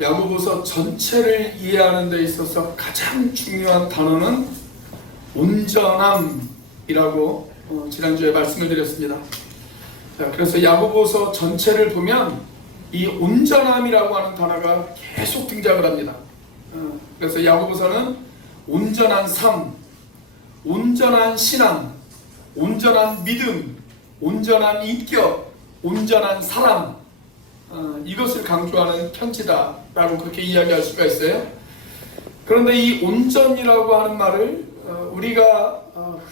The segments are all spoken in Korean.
야고보서 전체를 이해하는 데 있어서 가장 중요한 단어는 온전함이라고 지난주에 말씀을 드렸습니다. 그래서 야고보서 전체를 보면 이 온전함이라고 하는 단어가 계속 등장을 합니다. 그래서 야고보서는 온전한 삶, 온전한 신앙, 온전한 믿음, 온전한 인격, 온전한 사람, 이것을 강조하는 편지다라고 그렇게 이야기할 수가 있어요. 그런데 이 온전이라고 하는 말을 우리가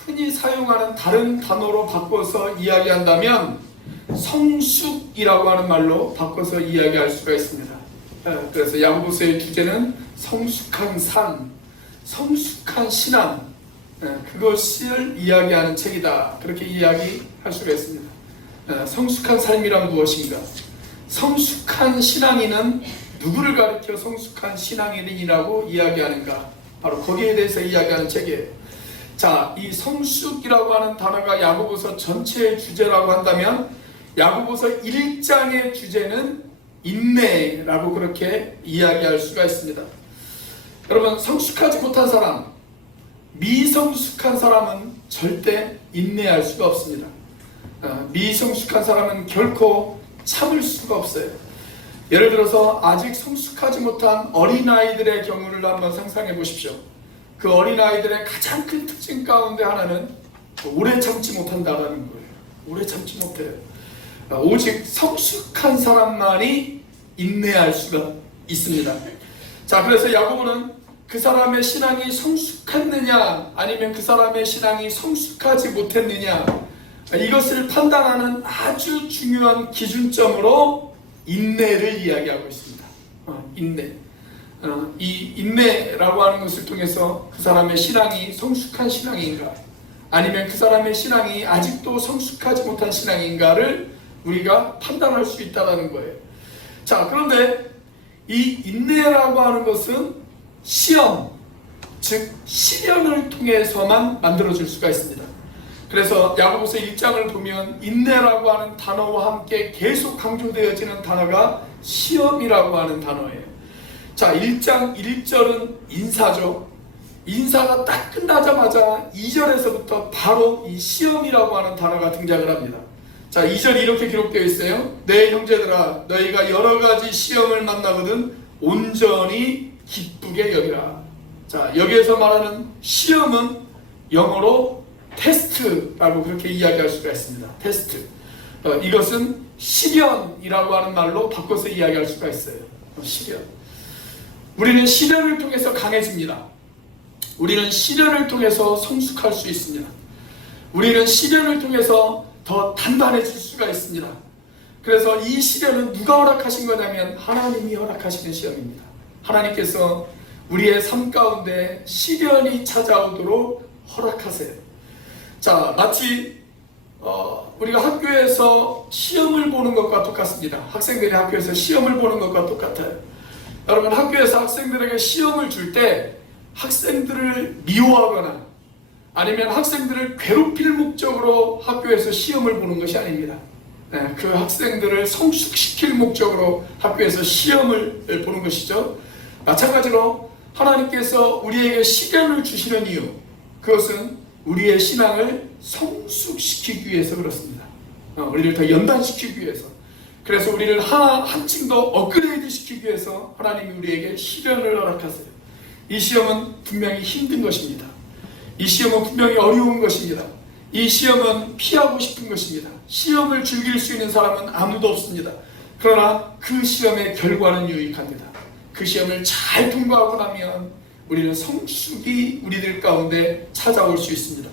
흔히 사용하는 다른 단어로 바꿔서 이야기한다면 성숙이라고 하는 말로 바꿔서 이야기할 수가 있습니다. 그래서 야고보서의 주제는 성숙한 삶, 성숙한 신앙, 그것을 이야기하는 책이다, 그렇게 이야기할 수가 있습니다. 성숙한 삶이란 무엇인가? 성숙한 신앙인은 누구를 가리켜 성숙한 신앙인이라고 이야기하는가? 바로 거기에 대해서 이야기하는 책이에요. 자, 이 성숙이라고 하는 단어가 야고보서 전체의 주제라고 한다면 야고보서 1장의 주제는 인내라고 그렇게 이야기할 수가 있습니다. 여러분, 성숙하지 못한 사람, 미성숙한 사람은 절대 인내할 수가 없습니다. 미성숙한 사람은 결코 참을 수가 없어요. 예를 들어서 아직 성숙하지 못한 어린아이들의 경우를 한번 상상해 보십시오. 그 어린아이들의 가장 큰 특징 가운데 하나는 오래 참지 못한다는 거예요. 오래 참지 못해요. 오직 성숙한 사람만이 인내할 수가 있습니다. 자, 그래서 야고보는 그 사람의 신앙이 성숙했느냐 아니면 그 사람의 신앙이 성숙하지 못했느냐, 이것을 판단하는 아주 중요한 기준점으로 인내를 이야기하고 있습니다. 인내. 이 인내라고 하는 것을 통해서 그 사람의 신앙이 성숙한 신앙인가 아니면 그 사람의 신앙이 아직도 성숙하지 못한 신앙인가를 우리가 판단할 수 있다는 거예요. 자, 그런데 이 인내라고 하는 것은 시험, 즉 시련을 통해서만 만들어질 수가 있습니다. 그래서 야고보서 1장을 보면 인내라고 하는 단어와 함께 계속 강조되어지는 단어가 시험이라고 하는 단어예요. 자, 1장 1절은 인사죠. 인사가 딱 끝나자마자 2절에서부터 바로 이 시험이라고 하는 단어가 등장을 합니다. 자, 2절이 이렇게 기록되어 있어요. 내 형제들아, 너희가 여러 가지 시험을 만나거든 온전히 기쁘게 여기라. 자, 여기에서 말하는 시험은 영어로 테스트라고 그렇게 이야기할 수가 있습니다. 테스트. 이것은 시련이라고 하는 말로 바꿔서 이야기할 수가 있어요. 시련. 우리는 시련을 통해서 강해집니다. 우리는 시련을 통해서 성숙할 수 있습니다. 우리는 시련을 통해서 더 단단해질 수가 있습니다. 그래서 이 시련은 누가 허락하신 거냐면 하나님이 허락하시는 시험입니다. 하나님께서 우리의 삶 가운데 시련이 찾아오도록 허락하세요. 자, 마치 우리가 학교에서 시험을 보는 것과 똑같습니다. 학생들이 학교에서 시험을 보는 것과 똑같아요. 여러분, 학교에서 학생들에게 시험을 줄 때 학생들을 미워하거나 아니면 학생들을 괴롭힐 목적으로 학교에서 시험을 보는 것이 아닙니다. 그 학생들을 성숙시킬 목적으로 학교에서 시험을 보는 것이죠. 마찬가지로 하나님께서 우리에게 시련을 주시는 이유, 그것은 우리의 신앙을 성숙시키기 위해서 그렇습니다. 우리를 더 연단시키기 위해서. 그래서 우리를 한층 더 업그레이드 시키기 위해서 하나님이 우리에게 시련을 허락하세요. 이 시험은 분명히 힘든 것입니다. 이 시험은 분명히 어려운 것입니다. 이 시험은 피하고 싶은 것입니다. 시험을 즐길 수 있는 사람은 아무도 없습니다. 그러나 그 시험의 결과는 유익합니다. 그 시험을 잘 통과하고 나면 우리는 성숙이 우리들 가운데 찾아올 수 있습니다.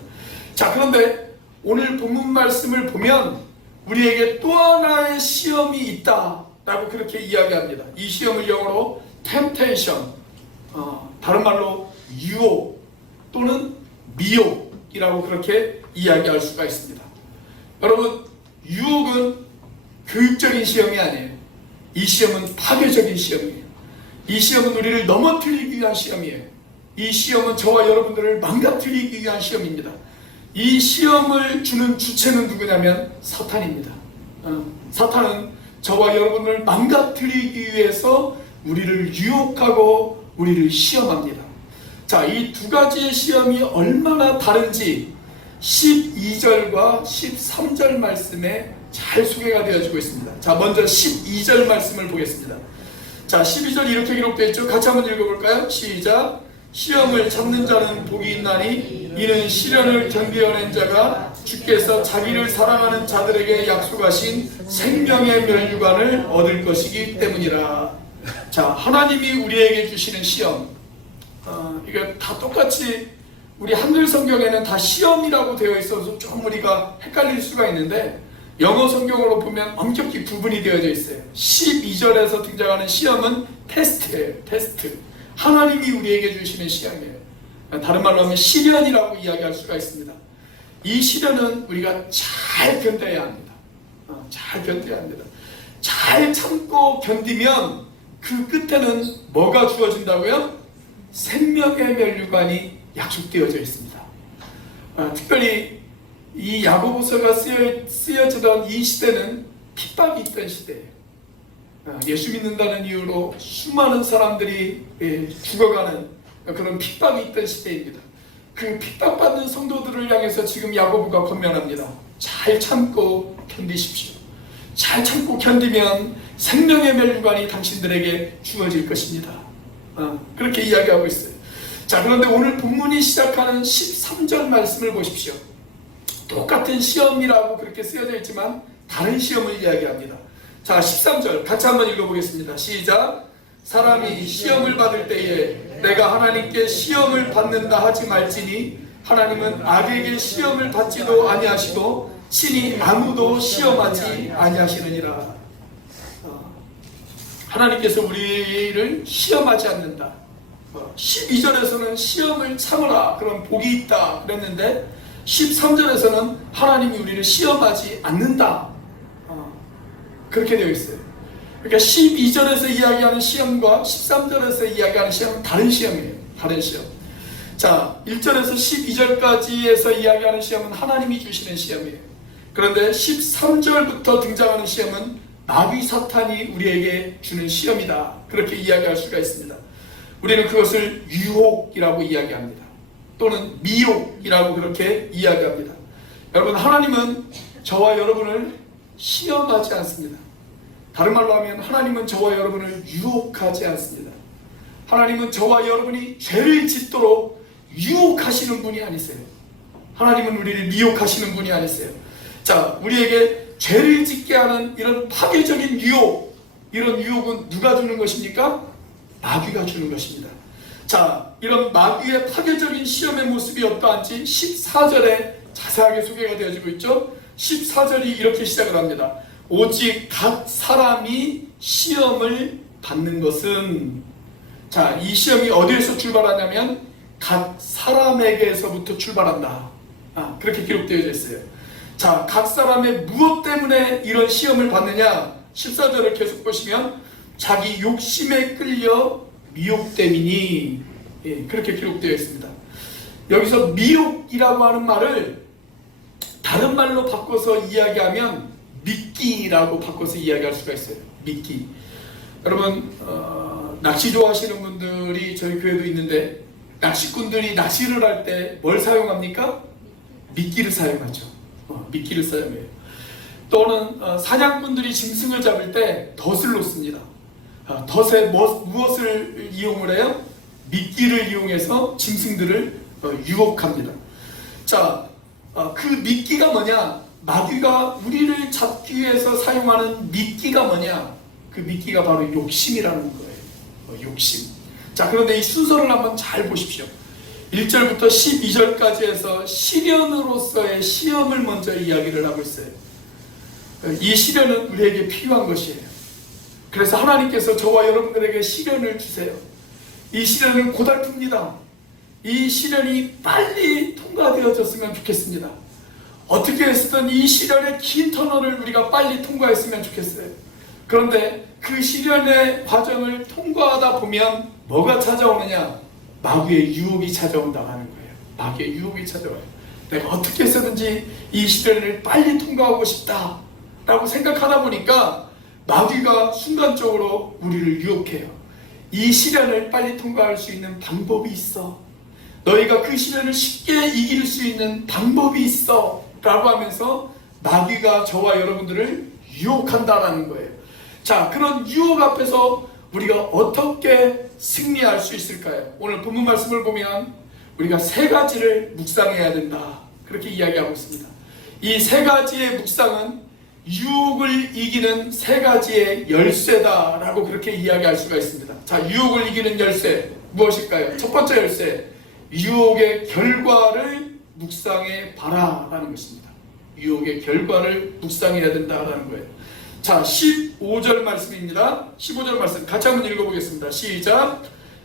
자, 그런데 오늘 본문 말씀을 보면 우리에게 또 하나의 시험이 있다라고 그렇게 이야기합니다. 이 시험을 영어로 temptation, 다른 말로 유혹 또는 미혹이라고 그렇게 이야기할 수가 있습니다. 여러분, 유혹은 교육적인 시험이 아니에요. 이 시험은 파괴적인 시험이에요. 이 시험은 우리를 넘어뜨리기 위한 시험이에요. 이 시험은 저와 여러분들을 망가뜨리기 위한 시험입니다. 이 시험을 주는 주체는 누구냐면 사탄입니다. 사탄은 저와 여러분을 망가뜨리기 위해서 우리를 유혹하고 우리를 시험합니다. 자, 이 두 가지의 시험이 얼마나 다른지 12절과 13절 말씀에 잘 소개가 되어지고 있습니다. 자, 먼저 12절 말씀을 보겠습니다. 자, 12절 이렇게 기록되어 있죠. 같이 한번 읽어볼까요? 시작. 시험을 참는 자는 복이 있나니 이는 시련을 견디어낸 자가 주께서 자기를 사랑하는 자들에게 약속하신 생명의 멸류관을 얻을 것이기 때문이라. 자, 하나님이 우리에게 주시는 시험, 이거 다 똑같이 우리 한글 성경에는 다 시험이라고 되어 있어서 좀 우리가 헷갈릴 수가 있는데, 영어 성경으로 보면 엄격히 구분이 되어져 있어요. 12절에서 등장하는 시험은 테스트예요. 테스트. 하나님이 우리에게 주시는 시험이에요. 다른 말로 하면 시련이라고 이야기할 수가 있습니다. 이 시련은 우리가 잘 견뎌야 합니다. 잘 견뎌야 합니다. 잘 참고 견디면 그 끝에는 뭐가 주어진다고요? 생명의 멸류관이 약속되어져 있습니다. 특별히 이 야고보서가 쓰여지던 이 시대는 핍박이 있던 시대예요. 예수 믿는다는 이유로 수많은 사람들이 죽어가는 그런 핍박이 있던 시대입니다. 그 핍박받는 성도들을 향해서 지금 야고보가 권면합니다. 잘 참고 견디십시오. 잘 참고 견디면 생명의 멸류관이 당신들에게 주어질 것입니다. 그렇게 이야기하고 있어요. 자, 그런데 오늘 본문이 시작하는 13절 말씀을 보십시오. 똑같은 시험이라고 그렇게 쓰여져 있지만 다른 시험을 이야기합니다. 자, 13절 같이 한번 읽어보겠습니다. 시작. 사람이 시험을 받을 때에 내가 하나님께 시험을 받는다 하지 말지니 하나님은 악에게 시험을 받지도 아니하시고 친히 아무도 시험하지 아니하시느니라. 하나님께서 우리를 시험하지 않는다. 12절에서는 시험을 참으라, 그런 복이 있다 그랬는데 13절에서는 하나님이 우리를 시험하지 않는다, 그렇게 되어 있어요. 그러니까 12절에서 이야기하는 시험과 13절에서 이야기하는 시험은 다른 시험이에요. 다른 시험. 자, 1절에서 12절까지에서 이야기하는 시험은 하나님이 주시는 시험이에요. 그런데 13절부터 등장하는 시험은 마귀 사탄이 우리에게 주는 시험이다, 그렇게 이야기할 수가 있습니다. 우리는 그것을 유혹이라고 이야기합니다. 또는 미혹이라고 그렇게 이야기합니다. 여러분, 하나님은 저와 여러분을 시험하지 않습니다. 다른 말로 하면 하나님은 저와 여러분을 유혹하지 않습니다. 하나님은 저와 여러분이 죄를 짓도록 유혹하시는 분이 아니세요. 하나님은 우리를 미혹하시는 분이 아니세요. 자, 우리에게 죄를 짓게 하는 이런 파괴적인 유혹, 이런 유혹은 누가 주는 것입니까? 마귀가 주는 것입니다. 자, 이런 마귀의 파괴적인 시험의 모습이 어떠한지 14절에 자세하게 소개가 되어지고 있죠. 14절이 이렇게 시작을 합니다. 오직 각 사람이 시험을 받는 것은, 자, 이 시험이 어디에서 출발하냐면 각 사람에게서부터 출발한다, 그렇게 기록되어져 있어요. 자, 각 사람의 무엇 때문에 이런 시험을 받느냐, 14절을 계속 보시면 자기 욕심에 끌려 미혹됨이니, 그렇게 기록되어 있습니다. 여기서 미혹이라고 하는 말을 다른 말로 바꿔서 이야기하면 미끼라고 바꿔서 이야기할 수가 있어요. 미끼. 여러분, 낚시 좋아하시는 분들이 저희 교회도 있는데, 낚시꾼들이 낚시를 할 때 뭘 사용합니까? 미끼를 사용하죠. 미끼를 사용해요. 또는 사냥꾼들이 짐승을 잡을 때 덫을 놓습니다. 덫에 무엇을 이용을 해요? 미끼를 이용해서 짐승들을 유혹합니다. 자, 그 미끼가 뭐냐? 마귀가 우리를 잡기 위해서 사용하는 미끼가 뭐냐? 그 미끼가 바로 욕심이라는 거예요. 욕심. 자, 그런데 이 순서를 한번 잘 보십시오. 1절부터 12절까지 해서 시련으로서의 시험을 먼저 이야기를 하고 있어요. 이 시련은 우리에게 필요한 것이에요. 그래서 하나님께서 저와 여러분들에게 시련을 주세요. 이 시련은 고달픕니다. 이 시련이 빨리 통과되어졌으면 좋겠습니다. 어떻게 해서든 이 시련의 긴 터널을 우리가 빨리 통과했으면 좋겠어요. 그런데 그 시련의 과정을 통과하다 보면 뭐가 찾아오느냐? 마귀의 유혹이 찾아온다고 하는 거예요. 마귀의 유혹이 찾아와요. 내가 어떻게 해서든지 이 시련을 빨리 통과하고 싶다 라고 생각하다 보니까 마귀가 순간적으로 우리를 유혹해요. 이 시련을 빨리 통과할 수 있는 방법이 있어. 너희가 그 시련을 쉽게 이길 수 있는 방법이 있어 라고 하면서 마귀가 저와 여러분들을 유혹한다라는 거예요. 자, 그런 유혹 앞에서 우리가 어떻게 승리할 수 있을까요? 오늘 본문 말씀을 보면 우리가 세 가지를 묵상해야 된다, 그렇게 이야기하고 있습니다. 이 세 가지의 묵상은 유혹을 이기는 세 가지의 열쇠다라고 그렇게 이야기할 수가 있습니다. 자, 유혹을 이기는 열쇠 무엇일까요? 첫 번째 열쇠, 유혹의 결과를 묵상해 봐라라는 것입니다. 유혹의 결과를 묵상해야 된다라는 거예요. 자, 15절 말씀입니다. 15절 말씀 같이 한번 읽어보겠습니다. 시작.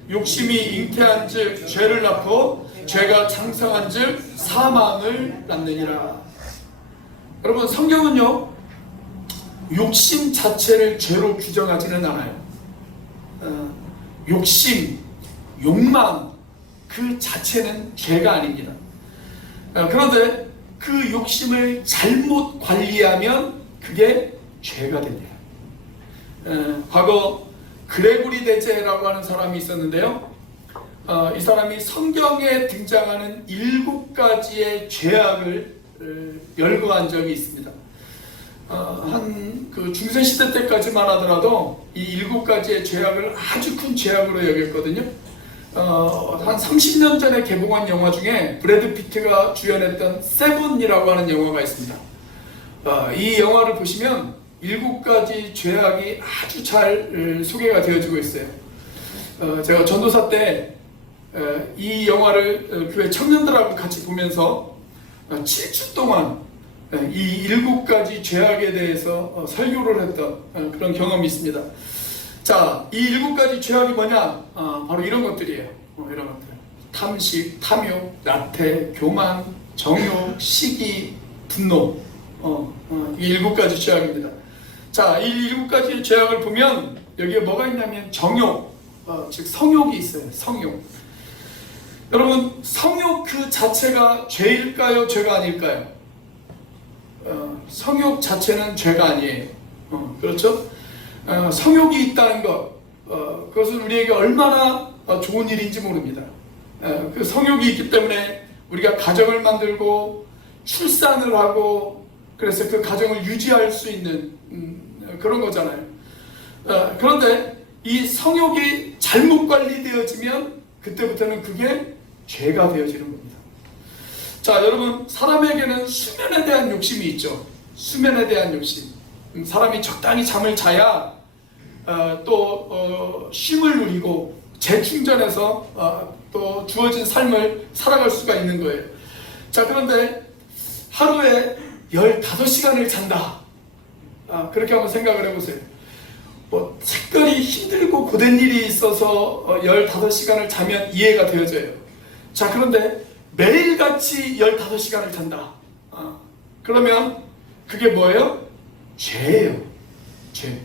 욕심이 잉태한 즉 죄를 낳고 죄가 장성한 즉 사망을 낳느니라. 여러분, 성경은요 욕심 자체를 죄로 규정하지는 않아요. 욕심, 욕망 그 자체는 죄가 아닙니다. 그런데 그 욕심을 잘못 관리하면 그게 죄가 됩니다. 과거 그레고리 대제라고 하는 사람이 있었는데요. 이 사람이 성경에 등장하는 7가지의 죄악을 열거한 적이 있습니다. 한 그 중세시대 때까지만 하더라도 이 7가지의 죄악을 아주 큰 죄악으로 여겼거든요. 한 30년 전에 개봉한 영화 중에 브래드 피트가 주연했던 세븐이라고 하는 영화가 있습니다. 이 영화를 보시면 7가지 죄악이 아주 잘 소개가 되어지고 있어요. 제가 전도사 때 이 영화를 교회 청년들하고 같이 보면서 7주 동안 이 7가지 죄악에 대해서 설교를 했던 그런 경험이 있습니다. 자, 이 7가지 죄악이 뭐냐? 바로 이런 것들이에요. 이런 것들. 탐식, 탐욕, 나태, 교만, 정욕, 시기, 분노. 이 7가지 죄악입니다. 자, 이 7가지 죄악을 보면 여기에 뭐가 있냐면 정욕, 즉 성욕이 있어요. 성욕. 여러분, 성욕 그 자체가 죄일까요? 죄가 아닐까요? 성욕 자체는 죄가 아니에요. 그렇죠? 성욕이 있다는 것, 그것은 우리에게 얼마나 좋은 일인지 모릅니다. 그 성욕이 있기 때문에 우리가 가정을 만들고 출산을 하고 그래서 그 가정을 유지할 수 있는 그런 거잖아요. 그런데 이 성욕이 잘못 관리되어지면 그때부터는 그게 죄가 되어지는 겁니다. 자, 여러분, 사람에게는 수면에 대한 욕심이 있죠. 수면에 대한 욕심. 사람이 적당히 잠을 자야 또 쉼을 누리고 재충전해서 또 주어진 삶을 살아갈 수가 있는 거예요. 자, 그런데 하루에 15시간을 잔다. 그렇게 한번 생각을 해보세요. 뭐 특별히 힘들고 고된 일이 있어서 15시간을 자면 이해가 되어져요. 자, 그런데 매일같이 15시간을 잔다. 그러면 그게 뭐예요? 죄예요. 죄.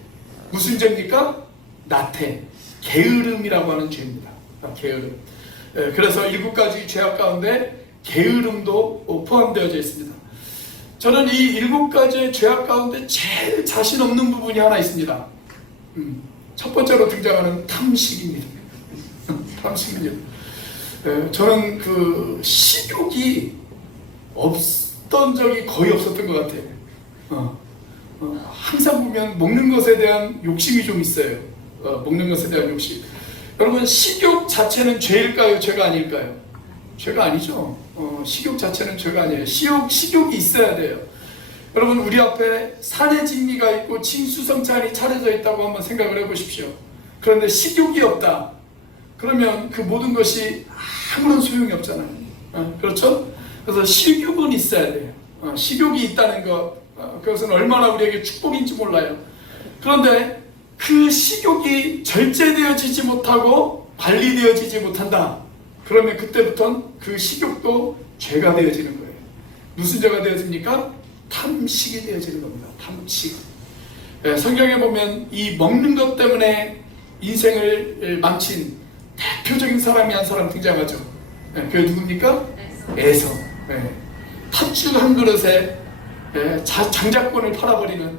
무슨 죄입니까? 나태, 게으름이라고 하는 죄입니다. 게으름. 그래서 7가지 죄악 가운데 게으름도 포함되어져 있습니다. 저는 이 7가지의 죄악 가운데 제일 자신 없는 부분이 하나 있습니다. 첫 번째로 등장하는 탐식입니다. 탐식입니다. 저는 그 식욕이 없던 적이 거의 없었던 것 같아요. 항상 보면 먹는 것에 대한 욕심이 좀 있어요. 먹는 것에 대한 욕심. 여러분, 식욕 자체는 죄일까요? 죄가 아닐까요? 죄가 아니죠. 식욕 자체는 죄가 아니에요. 식욕이 있어야 돼요. 여러분, 우리 앞에 산의 진미가 있고 진수성찬이 차려져 있다고 한번 생각을 해보십시오. 그런데 식욕이 없다. 그러면 그 모든 것이 아무런 소용이 없잖아요. 그렇죠? 그래서 식욕은 있어야 돼요. 식욕이 있다는 것, 그것은 얼마나 우리에게 축복인지 몰라요. 그런데 그 식욕이 절제되어지지 못하고 관리되어지지 못한다. 그러면 그때부터는 그 식욕도 죄가 되어지는 거예요. 무슨 죄가 되어집니까? 탐식이 되어지는 겁니다. 탐식. 성경에 보면 이 먹는 것 때문에 인생을 망친 대표적인 사람이 한 사람 등장하죠. 그게 누굽니까? 에서. 팥죽 한 그릇에 장자권을 팔아버리는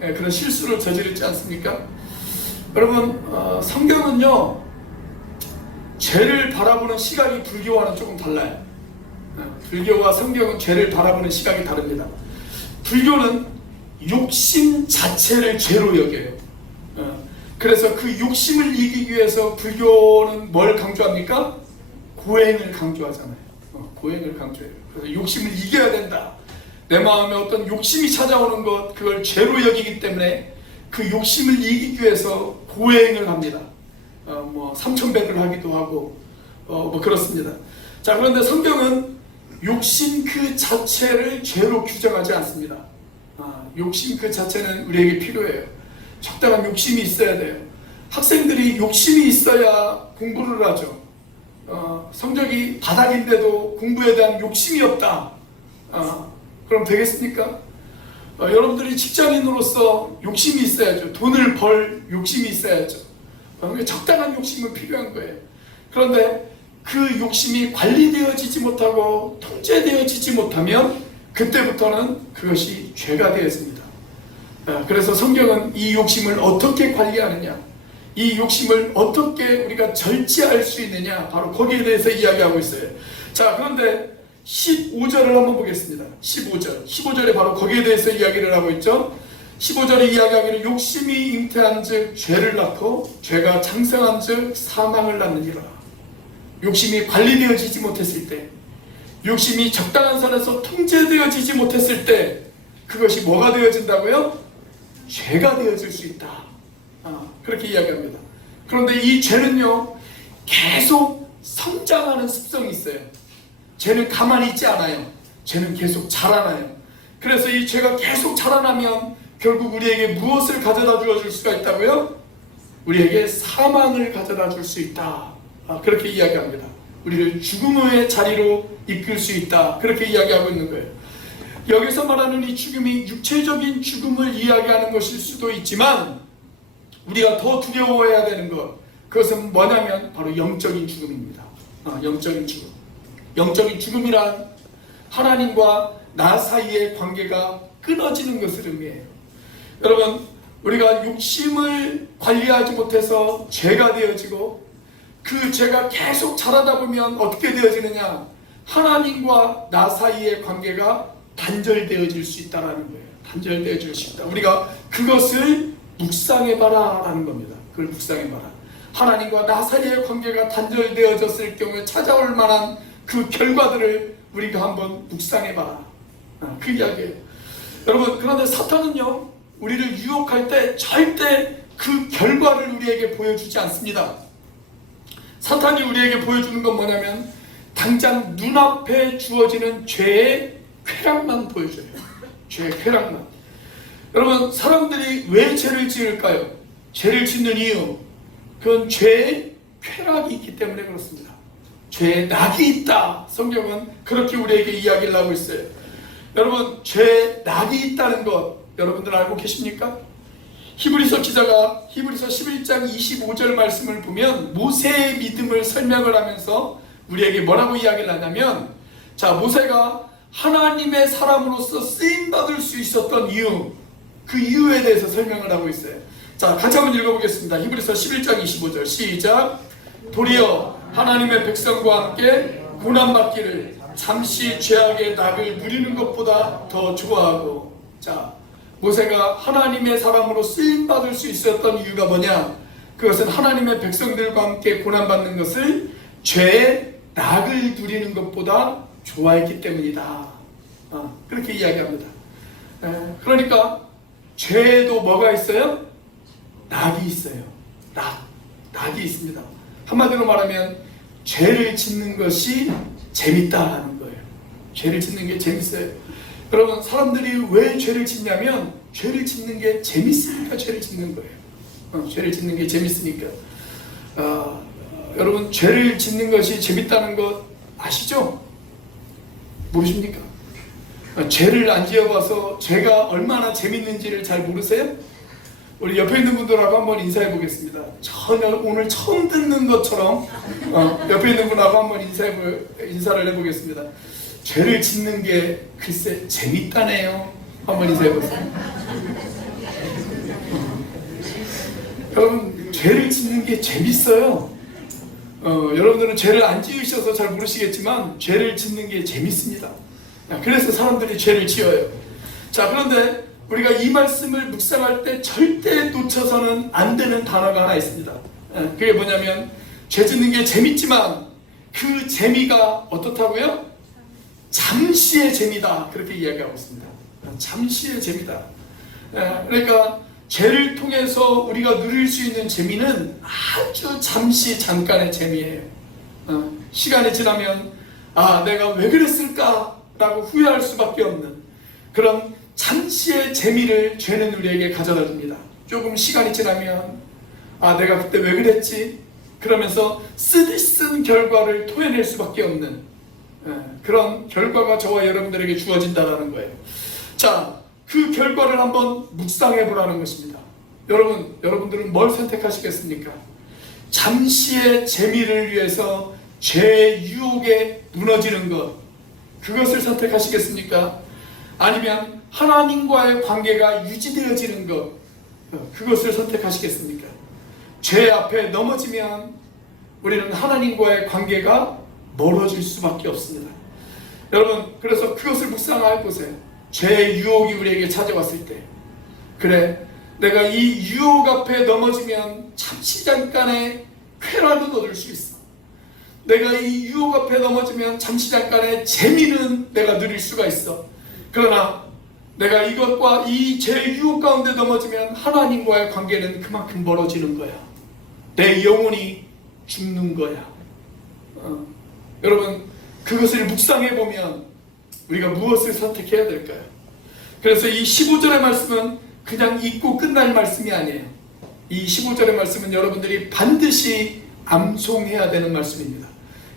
그런 실수를 저지르지 않습니까? 여러분, 성경은요 죄를 바라보는 시각이 불교와는 조금 달라요. 불교와 성경은 죄를 바라보는 시각이 다릅니다. 불교는 욕심 자체를 죄로 여겨요. 그래서 그 욕심을 이기기 위해서 불교는 뭘 강조합니까? 고행을 강조하잖아요. 고행을 강조해요. 그래서 욕심을 이겨야 된다. 내 마음에 어떤 욕심이 찾아오는 것, 그걸 죄로 여기기 때문에 그 욕심을 이기기 위해서 고행을 합니다. 삼천배를 하기도 하고 그렇습니다. 자, 그런데 성경은 욕심 그 자체를 죄로 규정하지 않습니다. 욕심 그 자체는 우리에게 필요해요. 적당한 욕심이 있어야 돼요. 학생들이 욕심이 있어야 공부를 하죠. 성적이 바닥인데도 공부에 대한 욕심이 없다. 그럼 되겠습니까? 여러분들이 직장인으로서 욕심이 있어야죠. 돈을 벌 욕심이 있어야죠. 적당한 욕심은 필요한 거예요. 그런데 그 욕심이 관리되어지지 못하고 통제되어지지 못하면 그때부터는 그것이 죄가 되었습니다. 그래서 성경은 이 욕심을 어떻게 관리하느냐, 이 욕심을 어떻게 우리가 절제할 수 있느냐, 바로 거기에 대해서 이야기하고 있어요. 자, 그런데 15절을 한번 보겠습니다. 15절에 바로 거기에 대해서 이야기를 하고 있죠. 15절에 이야기하기를 욕심이 잉태한 즉 죄를 낳고 죄가 장성한 즉 사망을 낳느니라. 욕심이 관리되어지지 못했을 때, 욕심이 적당한 선에서 통제되어지지 못했을 때 그것이 뭐가 되어진다고요? 죄가 되어질 수 있다. 그렇게 이야기합니다. 그런데 이 죄는요, 계속 성장하는 습성이 있어요. 죄는 가만히 있지 않아요. 죄는 계속 자라나요. 그래서 이 죄가 계속 자라나면 결국 우리에게 무엇을 가져다 주어줄 수가 있다고요? 우리에게 사망을 가져다 줄 수 있다. 그렇게 이야기합니다. 우리를 죽음의 자리로 이끌 수 있다. 그렇게 이야기하고 있는 거예요. 여기서 말하는 이 죽음이 육체적인 죽음을 이야기하는 것일 수도 있지만 우리가 더 두려워해야 되는 것, 그것은 뭐냐면 바로 영적인 죽음입니다. 영적인 죽음. 영적인 죽음이란 하나님과 나 사이의 관계가 끊어지는 것을 의미해요. 여러분, 우리가 욕심을 관리하지 못해서 죄가 되어지고 그 죄가 계속 자라다 보면 어떻게 되어지느냐? 하나님과 나 사이의 관계가 단절되어질 수 있다는 거예요. 단절되어질 수 있다. 우리가 그것을 묵상해봐라 라는 겁니다. 그걸 묵상해봐라. 하나님과 나 사이의 관계가 단절되어졌을 경우에 찾아올 만한 그 결과들을 우리가 한번 묵상해봐라. 그 이야기예요. 여러분, 그런데 사탄은요, 우리를 유혹할 때 절대 그 결과를 우리에게 보여주지 않습니다. 사탄이 우리에게 보여주는 건 뭐냐면 당장 눈앞에 주어지는 죄의 쾌락만 보여줘요. 죄의 쾌락만. 여러분, 사람들이 왜 죄를 지을까요? 죄를 짓는 이유, 그건 죄의 쾌락이 있기 때문에 그렇습니다. 죄의 낙이 있다. 성경은 그렇게 우리에게 이야기를 하고 있어요. 여러분, 죄의 낙이 있다는 것 여러분들 알고 계십니까? 히브리서 기자가 히브리서 11장 25절 말씀을 보면 모세의 믿음을 설명을 하면서 우리에게 뭐라고 이야기를 하냐면, 자, 모세가 하나님의 사람으로서 쓰임받을 수 있었던 이유, 그 이유에 대해서 설명을 하고 있어요. 자, 같이 한번 읽어보겠습니다. 히브리서 11장 25절 시작. 도리어 하나님의 백성과 함께 고난받기를 잠시 죄악의 낙을 누리는 것보다 더 좋아하고. 자, 모세가 하나님의 사람으로 쓰임받을 수 있었던 이유가 뭐냐? 그것은 하나님의 백성들과 함께 고난받는 것을 죄의 낙을 누리는 것보다 좋아했기 때문이다. 그렇게 이야기합니다. 그러니까 죄에도 뭐가 있어요? 낙이 있어요. 낙이 있습니다. 한마디로 말하면 죄를 짓는 것이 재밌다라는 거예요. 죄를 짓는 게 재밌어요. 여러분, 사람들이 왜 죄를 짓냐면 죄를 짓는 게 재밌으니까 죄를 짓는 거예요. 죄를 짓는 게 재밌으니까. 여러분, 죄를 짓는 것이 재밌다는 것 아시죠? 모르십니까? 죄를 안 지어봐서 죄가 얼마나 재밌는지를 잘 모르세요? 우리 옆에 있는 분들하고 한번 인사해 보겠습니다. 전혀 오늘 처음 듣는 것처럼 옆에 있는 분하고 한번 인사를 해보겠습니다. 죄를 짓는 게 글쎄 재밌다네요. 한번 인사해 보세요. 여러분, 죄를 짓는 게 재밌어요. 여러분들은 죄를 안 지으셔서 잘 모르시겠지만 죄를 짓는 게 재밌습니다. 그래서 사람들이 죄를 지어요. 자, 그런데 우리가 이 말씀을 묵상할 때 절대 놓쳐서는 안 되는 단어가 하나 있습니다. 그게 뭐냐면 죄 짓는 게 재밌지만 그 재미가 어떻다고요? 잠시의 재미다. 그렇게 이야기하고 있습니다. 잠시의 재미다. 그러니까 죄를 통해서 우리가 누릴 수 있는 재미는 아주 잠시 잠깐의 재미예요. 시간이 지나면 내가 왜 그랬을까? 라고 후회할 수밖에 없는 그런 잠시의 재미를 죄는 우리에게 가져다 줍니다. 조금 시간이 지나면 내가 그때 왜 그랬지? 그러면서 쓰디쓴 결과를 토해낼 수밖에 없는 그런 결과가 저와 여러분들에게 주어진다는 거예요. 자, 그 결과를 한번 묵상해 보라는 것입니다. 여러분들은 뭘 선택하시겠습니까? 잠시의 재미를 위해서 죄의 유혹에 무너지는 것, 그것을 선택하시겠습니까? 아니면 하나님과의 관계가 유지되어지는 것, 그것을 선택하시겠습니까? 죄 앞에 넘어지면 우리는 하나님과의 관계가 멀어질 수밖에 없습니다. 여러분, 그래서 그것을 묵상해 보세요. 죄의 유혹이 우리에게 찾아왔을 때, 그래, 내가 이 유혹 앞에 넘어지면 잠시 잠깐의 쾌락은 얻을 수 있어. 내가 이 유혹 앞에 넘어지면 잠시 잠깐의 재미는 내가 누릴 수가 있어. 그러나 내가 이것과 이 죄의 유혹 가운데 넘어지면 하나님과의 관계는 그만큼 멀어지는 거야. 내 영혼이 죽는 거야. 여러분, 그것을 묵상해 보면 우리가 무엇을 선택해야 될까요? 그래서 이 15절의 말씀은 그냥 읽고 끝날 말씀이 아니에요. 이 15절의 말씀은 여러분들이 반드시 암송해야 되는 말씀입니다.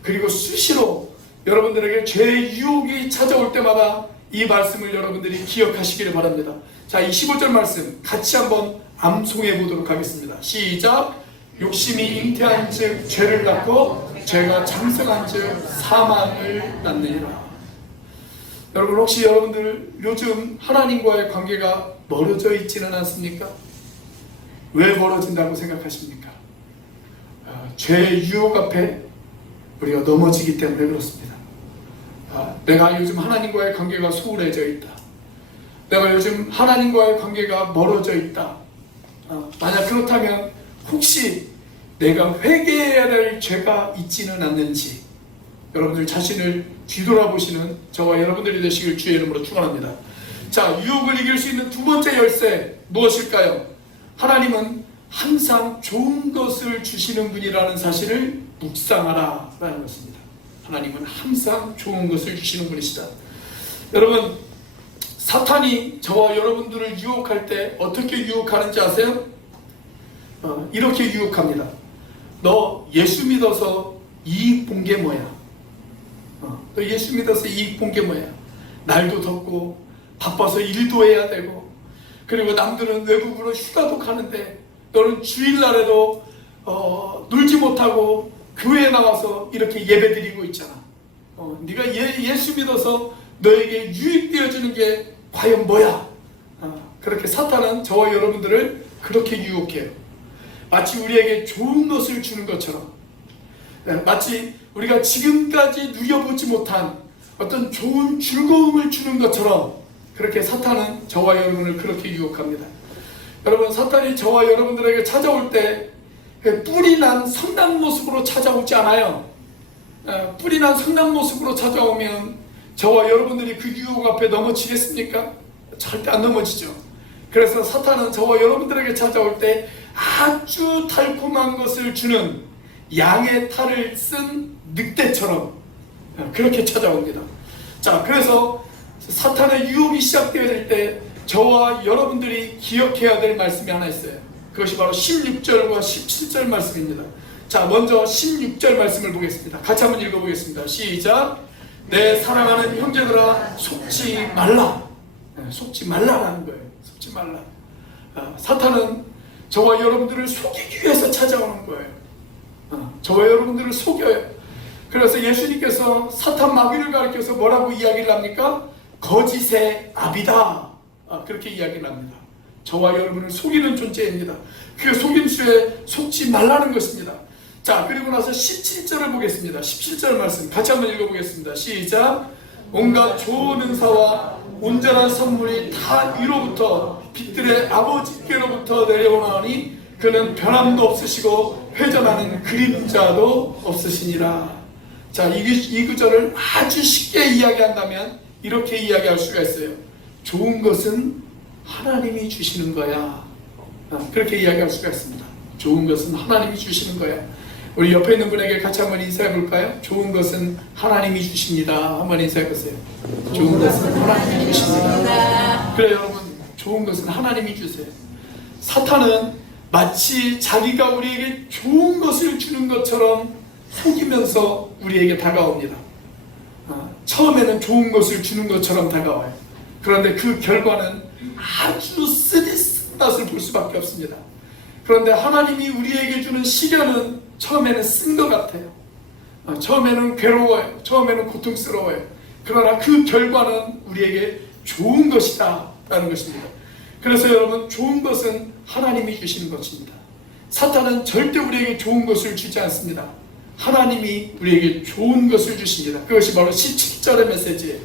그리고 수시로 여러분들에게 죄의 유혹이 찾아올 때마다 이 말씀을 여러분들이 기억하시기를 바랍니다. 자, 이 15절 말씀 같이 한번 암송해 보도록 하겠습니다. 시작! 욕심이 잉태한 즉 죄를 낳고 죄가 장성한 즉 사망을 낳느니라. 여러분, 혹시 여러분들 요즘 하나님과의 관계가 멀어져 있지는 않습니까? 왜 멀어진다고 생각하십니까? 죄의 유혹 앞에 우리가 넘어지기 때문에 그렇습니다. 내가 요즘 하나님과의 관계가 소홀해져 있다. 내가 요즘 하나님과의 관계가 멀어져 있다. 만약 그렇다면 혹시 내가 회개해야 될 죄가 있지는 않는지 여러분들 자신을 뒤돌아보시는 저와 여러분들이 되시길 주의 이름으로 축원합니다. 자, 유혹을 이길 수 있는 두 번째 열쇠 무엇일까요? 하나님은 항상 좋은 것을 주시는 분이라는 사실을 묵상하라 라는 것입니다. 하나님은 항상 좋은 것을 주시는 분이시다. 여러분, 사탄이 저와 여러분들을 유혹할 때 어떻게 유혹하는지 아세요? 이렇게 유혹합니다. 너 예수 믿어서 이익 본 게 뭐야? 너 예수 믿어서 이익 본 게 뭐야? 날도 덥고 바빠서 일도 해야 되고, 그리고 남들은 외국으로 휴가도 가는데 너는 주일날에도 놀지 못하고 교회에 나와서 이렇게 예배드리고 있잖아. 네가 예수 믿어서 너에게 유익되어지는 게 과연 뭐야? 그렇게 사탄은 저와 여러분들을 그렇게 유혹해요. 마치 우리에게 좋은 것을 주는 것처럼, 마치 우리가 지금까지 누려보지 못한 어떤 좋은 즐거움을 주는 것처럼 그렇게 사탄은 저와 여러분을 그렇게 유혹합니다. 여러분, 사탄이 저와 여러분들에게 찾아올 때 뿔이 난 성난 모습으로 찾아오지 않아요. 뿔이 난 성난 모습으로 찾아오면 저와 여러분들이 그 유혹 앞에 넘어지겠습니까? 절대 안 넘어지죠. 그래서 사탄은 저와 여러분들에게 찾아올 때 아주 달콤한 것을 주는 양의 탈을 쓴 늑대처럼 그렇게 찾아옵니다. 자, 그래서 사탄의 유혹이 시작되어야 될 때 저와 여러분들이 기억해야 될 말씀이 하나 있어요. 그것이 바로 16절과 17절 말씀입니다. 자, 먼저 16절 말씀을 보겠습니다. 같이 한번 읽어보겠습니다. 시작! 내 사랑하는 형제들아, 속지 말라. 속지 말라라는 거예요. 속지 말라. 사탄은 저와 여러분들을 속이기 위해서 찾아오는 거예요. 저와 여러분들을 속여요. 그래서 예수님께서 사탄 마귀를 가리켜서 뭐라고 이야기를 합니까? 거짓의 아비다. 그렇게 이야기를 합니다. 저와 여러분을 속이는 존재입니다. 그 속임수에 속지 말라는 것입니다. 자, 그리고 나서 17절을 보겠습니다. 17절 말씀 같이 한번 읽어보겠습니다. 시작. 온갖 좋은 은사와 온전한 선물이 다 위로부터 빛들의 아버지께로부터 내려오나니 그는 변함도 없으시고 회전하는 그림자도 없으시니라. 자, 이 구절을 아주 쉽게 이야기한다면 이렇게 이야기할 수가 있어요. 좋은 것은 하나님이 주시는 거야. 그렇게 이야기할 수가 있습니다. 좋은 것은 하나님이 주시는 거야. 우리 옆에 있는 분에게 같이 한번 인사해 볼까요? 좋은 것은 하나님이 주십니다. 한번 인사해 보세요. 좋은 것은 하나님이 주십니다. 그래 여러분, 좋은 것은 하나님이 주세요. 사탄은 마치 자기가 우리에게 좋은 것을 주는 것처럼 속이면서 우리에게 다가옵니다. 처음에는 좋은 것을 주는 것처럼 다가와요. 그런데 그 결과는 아주 쓰디쓴 맛을 볼 수밖에 없습니다. 그런데 하나님이 우리에게 주는 시련은 처음에는 쓴 것 같아요. 처음에는 괴로워요. 처음에는 고통스러워요. 그러나 그 결과는 우리에게 좋은 것이다 라는 것입니다. 그래서 여러분, 좋은 것은 하나님이 주시는 것입니다. 사탄은 절대 우리에게 좋은 것을 주지 않습니다. 하나님이 우리에게 좋은 것을 주십니다. 그것이 바로 17절의 메시지예요.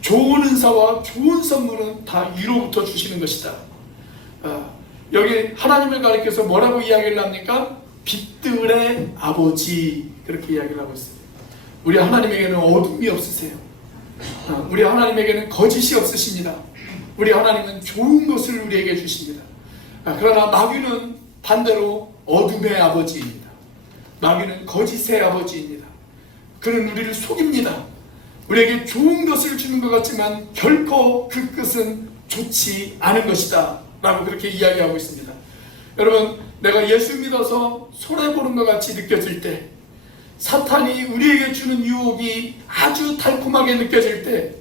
좋은 은사와 좋은 선물은 다 위로부터 주시는 것이다. 여기 하나님을 가리켜서 뭐라고 이야기를 합니까? 빛들의 아버지, 그렇게 이야기를 하고 있어요. 우리 하나님에게는 어둠이 없으세요. 우리 하나님에게는 거짓이 없으십니다. 우리 하나님은 좋은 것을 우리에게 주십니다. 그러나 마귀는 반대로 어둠의 아버지입니다. 마귀는 거짓의 아버지입니다. 그는 우리를 속입니다. 우리에게 좋은 것을 주는 것 같지만 결코 그 끝은 좋지 않은 것이다 라고 그렇게 이야기하고 있습니다. 여러분, 내가 예수 믿어서 손해보는 것 같이 느껴질 때, 사탄이 우리에게 주는 유혹이 아주 달콤하게 느껴질 때,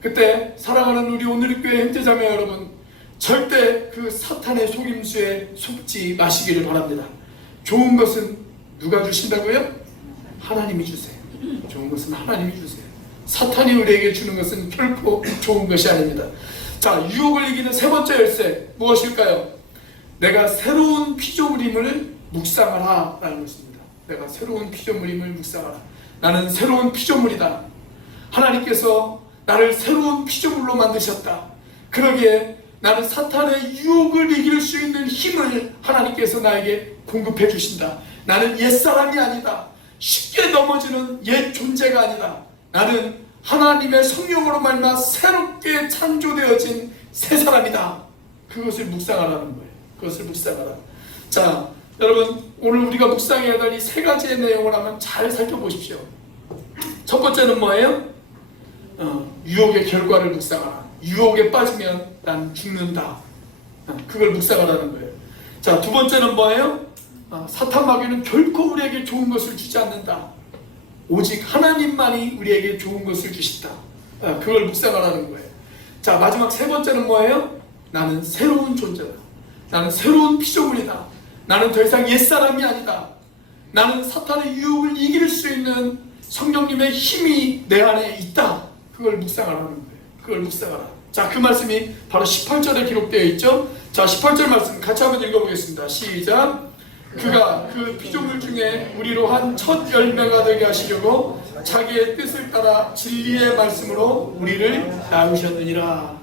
그때 사랑하는 우리 오늘교회 형제자매 여러분, 절대 그 사탄의 속임수에 속지 마시기를 바랍니다. 좋은 것은 누가 주신다고요? 하나님이 주세요. 좋은 것은 하나님이 주세요. 사탄이 우리에게 주는 것은 결코 좋은 것이 아닙니다. 자, 유혹을 이기는 세 번째 열쇠 무엇일까요? 내가 새로운 피조물임을 묵상하라 라는 것입니다. 내가 새로운 피조물임을 묵상하라. 나는 새로운 피조물이다. 하나님께서 나를 새로운 피조물로 만드셨다. 그러기에 나는 사탄의 유혹을 이길 수 있는 힘을 하나님께서 나에게 공급해 주신다. 나는 옛사람이 아니다. 쉽게 넘어지는 옛 존재가 아니다. 나는 하나님의 성령으로 말미암아 새롭게 창조되어진 새 사람이다. 그것을 묵상하라는 거예요. 그것을 묵상하라. 자, 여러분, 오늘 우리가 묵상해야 될 이 세 가지의 내용을 한번 잘 살펴보십시오. 첫 번째는 뭐예요? 유혹의 결과를 묵상하라. 유혹에 빠지면 난 죽는다. 그걸 묵상하라는 거예요. 자, 두 번째는 뭐예요? 사탄 마귀는 결코 우리에게 좋은 것을 주지 않는다. 오직 하나님만이 우리에게 좋은 것을 주신다. 그걸 묵상하라는 거예요. 자, 마지막 세 번째는 뭐예요? 나는 새로운 존재다. 나는 새로운 피조물이다. 나는 더 이상 옛사람이 아니다. 나는 사탄의 유혹을 이길 수 있는 성령님의 힘이 내 안에 있다. 그걸 묵상하라는 거예요. 그걸 묵상하라. 자, 그 말씀이 바로 18절에 기록되어 있죠. 자, 18절 말씀 같이 한번 읽어보겠습니다. 시작. 그가 그 피조물 중에 우리로 한 첫 열매가 되게 하시려고 자기의 뜻을 따라 진리의 말씀으로 우리를 낳으셨느니라.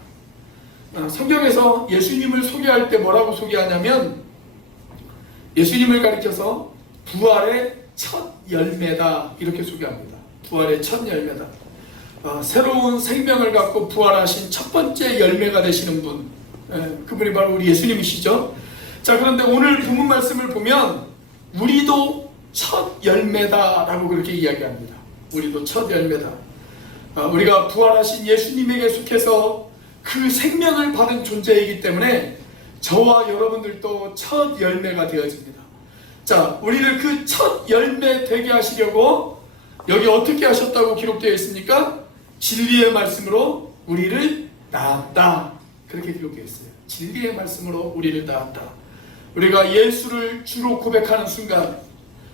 성경에서 예수님을 소개할 때 뭐라고 소개하냐면, 예수님을 가리켜서 부활의 첫 열매다 이렇게 소개합니다. 부활의 첫 열매다. 새로운 생명을 갖고 부활하신 첫 번째 열매가 되시는 분, 그분이 바로 우리 예수님이시죠. 자, 그런데 오늘 본문 말씀을 보면 우리도 첫 열매다 라고 그렇게 이야기합니다. 우리도 첫 열매다. 우리가 부활하신 예수님에게 속해서 그 생명을 받은 존재이기 때문에 저와 여러분들도 첫 열매가 되어집니다. 자, 우리를 그 첫 열매 되게 하시려고 여기 어떻게 하셨다고 기록되어 있습니까? 진리의 말씀으로 우리를 낳았다. 그렇게 기록되어 있어요. 진리의 말씀으로 우리를 낳았다. 우리가 예수를 주로 고백하는 순간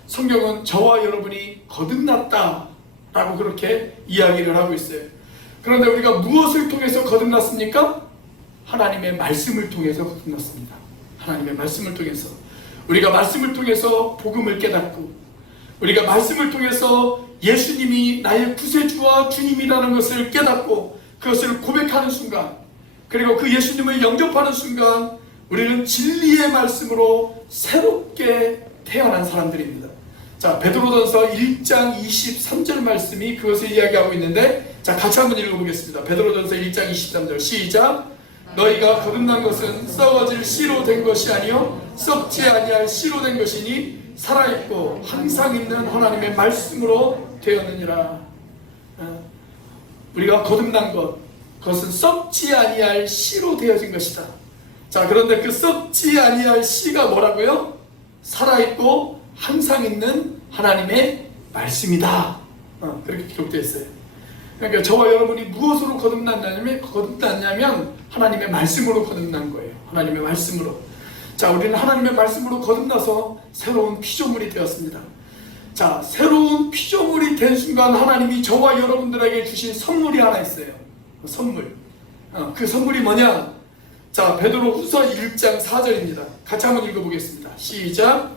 성경은 저와 여러분이 거듭났다 라고 그렇게 이야기를 하고 있어요. 그런데 우리가 무엇을 통해서 거듭났습니까? 하나님의 말씀을 통해서 거듭났습니다. 하나님의 말씀을 통해서 우리가 말씀을 통해서 복음을 깨닫고 우리가 말씀을 통해서 예수님이 나의 구세주와 주님이라는 것을 깨닫고 그것을 고백하는 순간, 그리고 그 예수님을 영접하는 순간 우리는 진리의 말씀으로 새롭게 태어난 사람들입니다. 자, 베드로전서 1장 23절 말씀이 그것을 이야기하고 있는데, 자, 같이 한번 읽어보겠습니다. 베드로전서 1장 23절 시작. 너희가 거듭난 것은 썩어질 씨로 된 것이 아니요 썩지 아니할 씨로 된 것이니 살아있고 항상 있는 하나님의 말씀으로 되었느니라. 우리가 거듭난 것, 그것은 썩지 아니할 씨로 되어진 것이다. 자, 그런데 그 썩지 아니할 씨가 뭐라고요? 살아있고 항상 있는 하나님의 말씀이다. 그렇게 기록되어 있어요. 그러니까 저와 여러분이 무엇으로 거듭났냐면 하나님의 말씀으로 거듭난 거예요. 하나님의 말씀으로. 자, 우리는 하나님의 말씀으로 거듭나서 새로운 피조물이 되었습니다. 자, 새로운 피조물이 된 순간 하나님이 저와 여러분들에게 주신 선물이 하나 있어요. 선물. 그 선물이 뭐냐? 자, 베드로후서 1장 4절입니다. 같이 한번 읽어보겠습니다. 시작.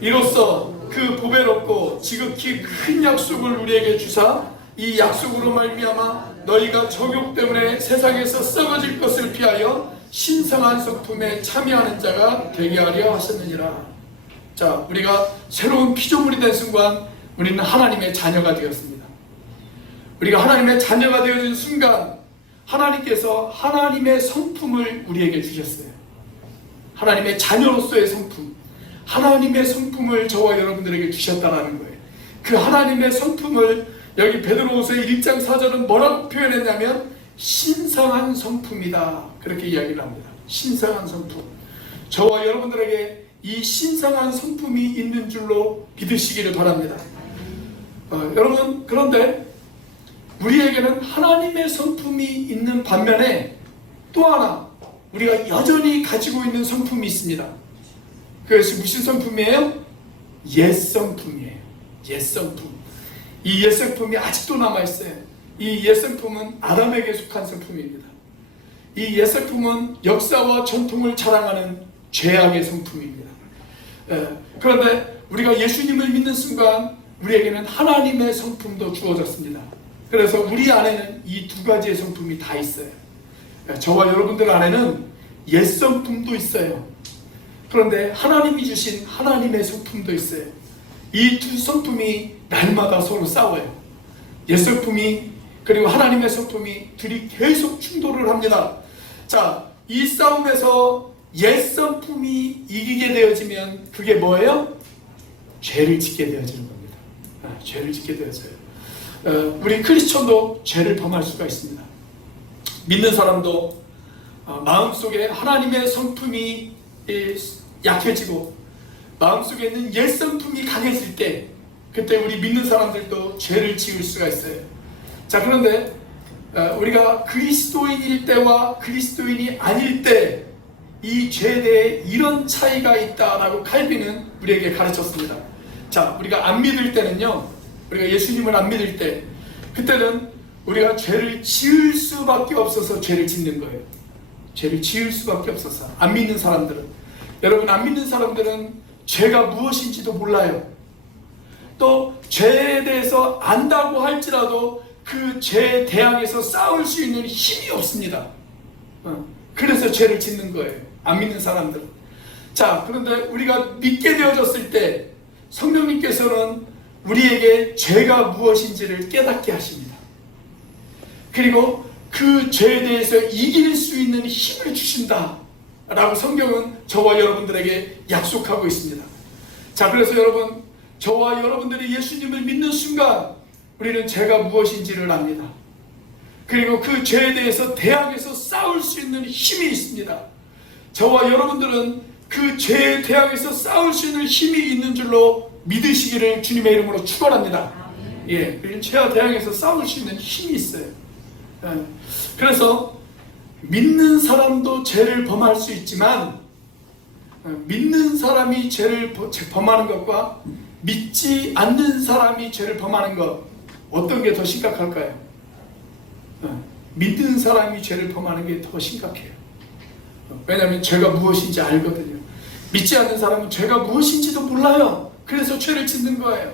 이로써 그 보배롭고 지극히 큰 약속을 우리에게 주사 이 약속으로 말미암아 너희가 정욕 때문에 세상에서 썩어질 것을 피하여 신성한 성품에 참여하는 자가 되게 하려 하셨느니라. 자, 우리가 새로운 피조물이 된 순간 우리는 하나님의 자녀가 되었습니다. 우리가 하나님의 자녀가 되어진 순간 하나님께서 하나님의 성품을 우리에게 주셨어요. 하나님의 자녀로서의 성품, 하나님의 성품을 저와 여러분들에게 주셨다라는 거예요. 그 하나님의 성품을 여기 베드로후서 1장 4절은 뭐라고 표현했냐면 신성한 성품이다, 그렇게 이야기를 합니다. 신성한 성품. 저와 여러분들에게 이 신성한 성품이 있는 줄로 믿으시기를 바랍니다. 여러분, 그런데 우리에게는 하나님의 성품이 있는 반면에 또 하나 우리가 여전히 가지고 있는 성품이 있습니다. 그것이 무슨 성품이에요? 옛 성품이에요. 옛 성품. 이 옛 성품이 아직도 남아있어요. 이 옛 성품은 아담에게 속한 성품입니다. 이 옛 성품은 역사와 전통을 자랑하는 죄악의 성품입니다. 그런데 우리가 예수님을 믿는 순간 우리에게는 하나님의 성품도 주어졌습니다. 그래서 우리 안에는 이 두 가지의 성품이 다 있어요. 저와 여러분들 안에는 옛 성품도 있어요. 그런데 하나님이 주신 하나님의 성품도 있어요. 이 두 성품이 날마다 서로 싸워요. 옛 성품이 그리고 하나님의 성품이 둘이 계속 충돌을 합니다. 자, 이 싸움에서 옛 성품이 이기게 되어지면 그게 뭐예요? 죄를 짓게 되어지는 겁니다. 죄를 짓게 되어져요. 우리 크리스천도 죄를 범할 수가 있습니다. 믿는 사람도 마음속에 하나님의 성품이 약해지고 마음속에 있는 옛 성품이 강해질 때 그때 우리 믿는 사람들도 죄를 지을 수가 있어요. 자, 그런데 우리가 그리스도인일 때와 그리스도인이 아닐 때 이 죄에 대해 이런 차이가 있다라고 칼빈은 우리에게 가르쳤습니다. 자, 우리가 안 믿을 때는요, 우리가 예수님을 안 믿을 때 그때는 우리가 죄를 지을 수밖에 없어서 죄를 짓는 거예요. 죄를 지을 수밖에 없어서. 안 믿는 사람들은, 여러분, 안 믿는 사람들은 죄가 무엇인지도 몰라요. 또 죄에 대해서 안다고 할지라도 그 죄에 대항해서 싸울 수 있는 힘이 없습니다. 그래서 죄를 짓는 거예요, 안 믿는 사람들은. 자, 그런데 우리가 믿게 되어졌을 때 성령님께서는 우리에게 죄가 무엇인지를 깨닫게 하십니다. 그리고 그 죄에 대해서 이길 수 있는 힘을 주신다 라고 성경은 저와 여러분들에게 약속하고 있습니다. 자, 그래서 여러분, 저와 여러분들이 예수님을 믿는 순간 우리는 죄가 무엇인지를 압니다. 그리고 그 죄에 대해서 대항해서 싸울 수 있는 힘이 있습니다. 저와 여러분들은 그 죄에 대항해서 싸울 수 있는 힘이 있는 줄로 믿으시기를 주님의 이름으로 축원합니다. 예, 죄와 대항해서 싸울 수 있는 힘이 있어요. 그래서 믿는 사람도 죄를 범할 수 있지만 믿는 사람이 죄를 범하는 것과 믿지 않는 사람이 죄를 범하는 것, 어떤 게 더 심각할까요? 믿는 사람이 죄를 범하는 게 더 심각해요. 왜냐하면 죄가 무엇인지 알거든요. 믿지 않는 사람은 죄가 무엇인지도 몰라요. 그래서 죄를 짓는 거예요.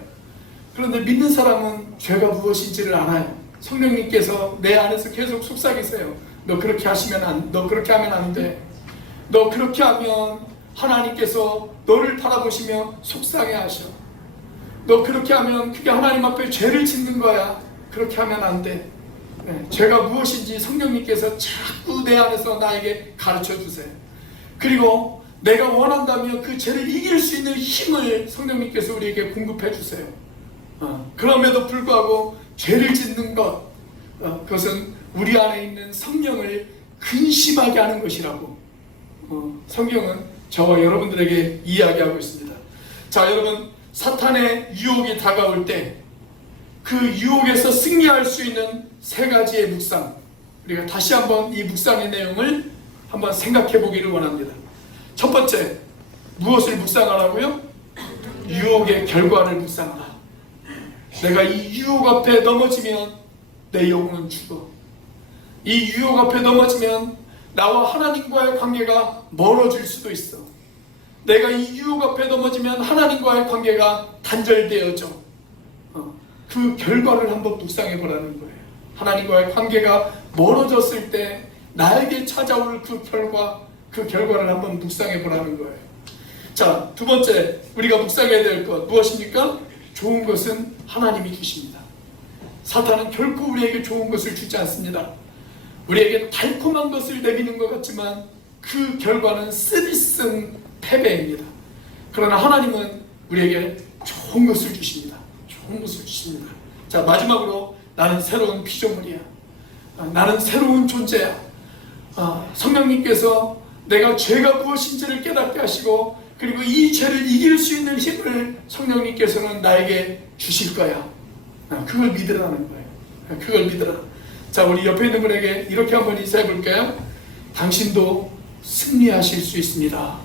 그런데 믿는 사람은 죄가 무엇인지를 알아요. 성령님께서 내 안에서 계속 속삭이세요. 너 그렇게 하면 안 돼. 너 그렇게 하면 하나님께서 너를 바라보시며 속상해하셔. 너 그렇게 하면 그게 하나님 앞에 죄를 짓는 거야. 그렇게 하면 안 돼. 죄가 무엇인지 성령님께서 자꾸 내 안에서 나에게 가르쳐 주세요. 그리고 내가 원한다면 그 죄를 이길 수 있는 힘을 성령님께서 우리에게 공급해 주세요. 그럼에도 불구하고 죄를 짓는 것, 그것은 우리 안에 있는 성령을 근심하게 하는 것이라고 성경은 저와 여러분들에게 이야기하고 있습니다. 자, 여러분, 사탄의 유혹이 다가올 때 그 유혹에서 승리할 수 있는 세 가지의 묵상, 우리가 다시 한번 이 묵상의 내용을 한번 생각해 보기를 원합니다. 첫 번째, 무엇을 묵상하라고요? 유혹의 결과를 묵상하라. 내가 이 유혹 앞에 넘어지면 내 영혼은 죽어. 이 유혹 앞에 넘어지면 나와 하나님과의 관계가 멀어질 수도 있어. 내가 이 유혹 앞에 넘어지면 하나님과의 관계가 단절되어져. 그 결과를 한번 묵상해 보라는 거예요. 하나님과의 관계가 멀어졌을 때 나에게 찾아올 그 결과를 한번 묵상해 보라는 거예요. 자, 두 번째, 우리가 묵상해야 될 것 무엇입니까? 좋은 것은 하나님이 주십니다. 사탄은 결코 우리에게 좋은 것을 주지 않습니다. 우리에게 달콤한 것을 내미는 것 같지만 그 결과는 쓰디쓴 패배입니다. 그러나 하나님은 우리에게 좋은 것을 주십니다. 좋은 것을 주십니다. 자, 마지막으로 나는 새로운 피조물이야. 나는 새로운 존재야. 성령님께서 내가 죄가 무엇인지를 깨닫게 하시고, 그리고 이 죄를 이길 수 있는 힘을 성령님께서는 나에게 주실 거야. 그걸 믿으라는 거예요. 그걸 믿으라. 자, 우리 옆에 있는 분에게 이렇게 한번 인사해 볼까요? 당신도 승리하실 수 있습니다.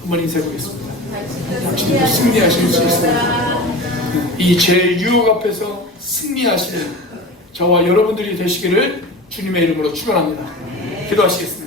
한번 인사해 보겠습니다. 당신도 승리하실 수 있습니다. 이 죄의 유혹 앞에서 승리하시는 저와 여러분들이 되시기를 주님의 이름으로 축원합니다. 기도하시겠습니다.